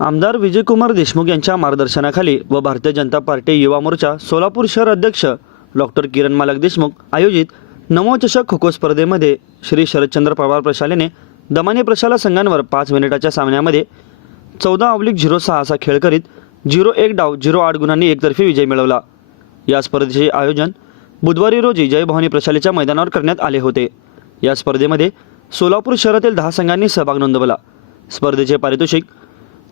आमदार विजयकुमार देशमुख यांच्या मार्गदर्शनाखाली व भारतीय जनता पार्टी युवा मोर्चा सोलापूर शहर अध्यक्ष डॉक्टर किरण मालक देशमुख आयोजित नमो चषक खो खो स्पर्धेमध्ये श्री शरदचंद्र पवार प्रशालेने दमानी प्रशाला संघांवर 5 मिनिटाच्या सामन्यामध्ये 14/06 असा खेळ करीत 0-1 डाव 0-8 गुणांनी एकतर्फी विजय मिळवला। या स्पर्धेचे आयोजन बुधवारी रोजी जय भवानी प्रशालेच्या मैदानावर करण्यात आले होते। या स्पर्धेमध्ये सोलापूर शहरातील 10 संघांनी सहभाग नोंदवला। स्पर्धेचे पारितोषिक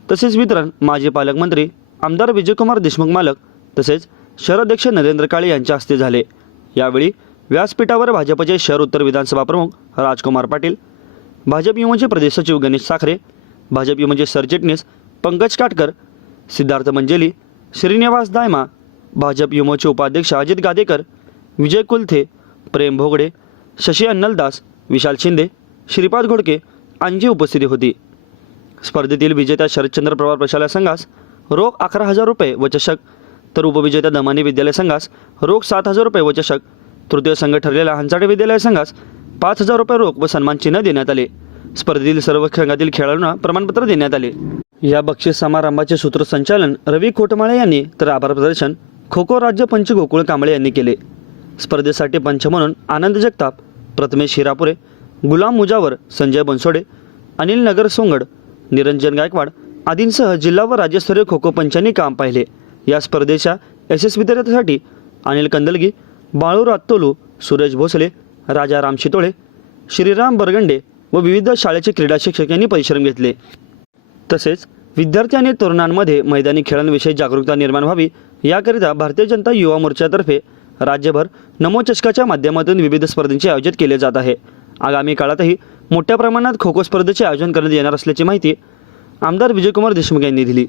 तसेच वितरण माजी पालकमंत्री आमदार विजयकुमार देशमुख मालक तसेच शहराध्यक्ष नरेंद्र काळे यांच्या हस्ते झाले। यावेळी व्यासपीठावर भाजपचे शहर उत्तर विधानसभा प्रमुख राजकुमार पाटील, भाजप युवचे प्रदेश सचिव गणेश साखरे, भाजप युवचे सरचिटणीस पंकज काटकर, सिद्धार्थ मंजेली, श्रीनिवास दायमा, भाजप युवचे उपाध्यक्ष अजित गादेकर, विजय कुलथे, प्रेम भोगडे, शशी अन्नलदास, विशाल शिंदे, श्रीपाद घोडके यांची उपस्थिती होती। स्पर्धेतील विजेत्या शरदचंद्र पवार प्रशाला संघास रोख 11,000 रुपये व चषक, तर उपविजेत्या दमानी विद्यालय संघास रोख 7,000 रुपये व चषक, तृतीय संघ ठरलेल्या हंचाडे विद्यालय संघास 5,000 रुपये रोख व सन्मान चिन्ह देण्यात आले। स्पर्धेतील सर्व संघातील खेळाडूंना प्रमाणपत्र देण्यात आले। या बक्षीस समारंभाचे सूत्रसंचालन रवी कोटमाळे यांनी तर आभार प्रदर्शन खो खो राज्य पंच गोकुळ कांबळे यांनी केले। स्पर्धेसाठी पंच म्हणून आनंद जगताप, प्रथमेश हिरापुरे, गुलाम मुजावर, संजय बनसोडे, अनिल नगर सोंगड, निरंजन गायकवाड आदींसह जिल्हा व राज्यस्तरीय खो खो पंचांनी काम पाहिले। या स्पर्धेच्या यशस्वीतेसाठी अनिल कंदलगी, बाळू रात्तोलू, सुरेश भोसले, राजा राम शितोळे, श्रीराम बरगंडे व विविध शाळेचे क्रीडा शिक्षक यांनी परिश्रम घेतले। तसेच विद्यार्थी आणि तरुणांमध्ये मैदानी खेळांविषयी जागरूकता निर्माण व्हावी याकरिता भारतीय जनता युवा मोर्चातर्फे राज्यभर नमो चषकाच्या माध्यमातून विविध स्पर्धांचे आयोजित केले जात आहे। आगामी काळातही मोठ्या प्रमाणात खो खो स्पर्धेचे आयोजन करण्यात येणार असल्याची माहिती आमदार विजयकुमार देशमुख यांनी दिली।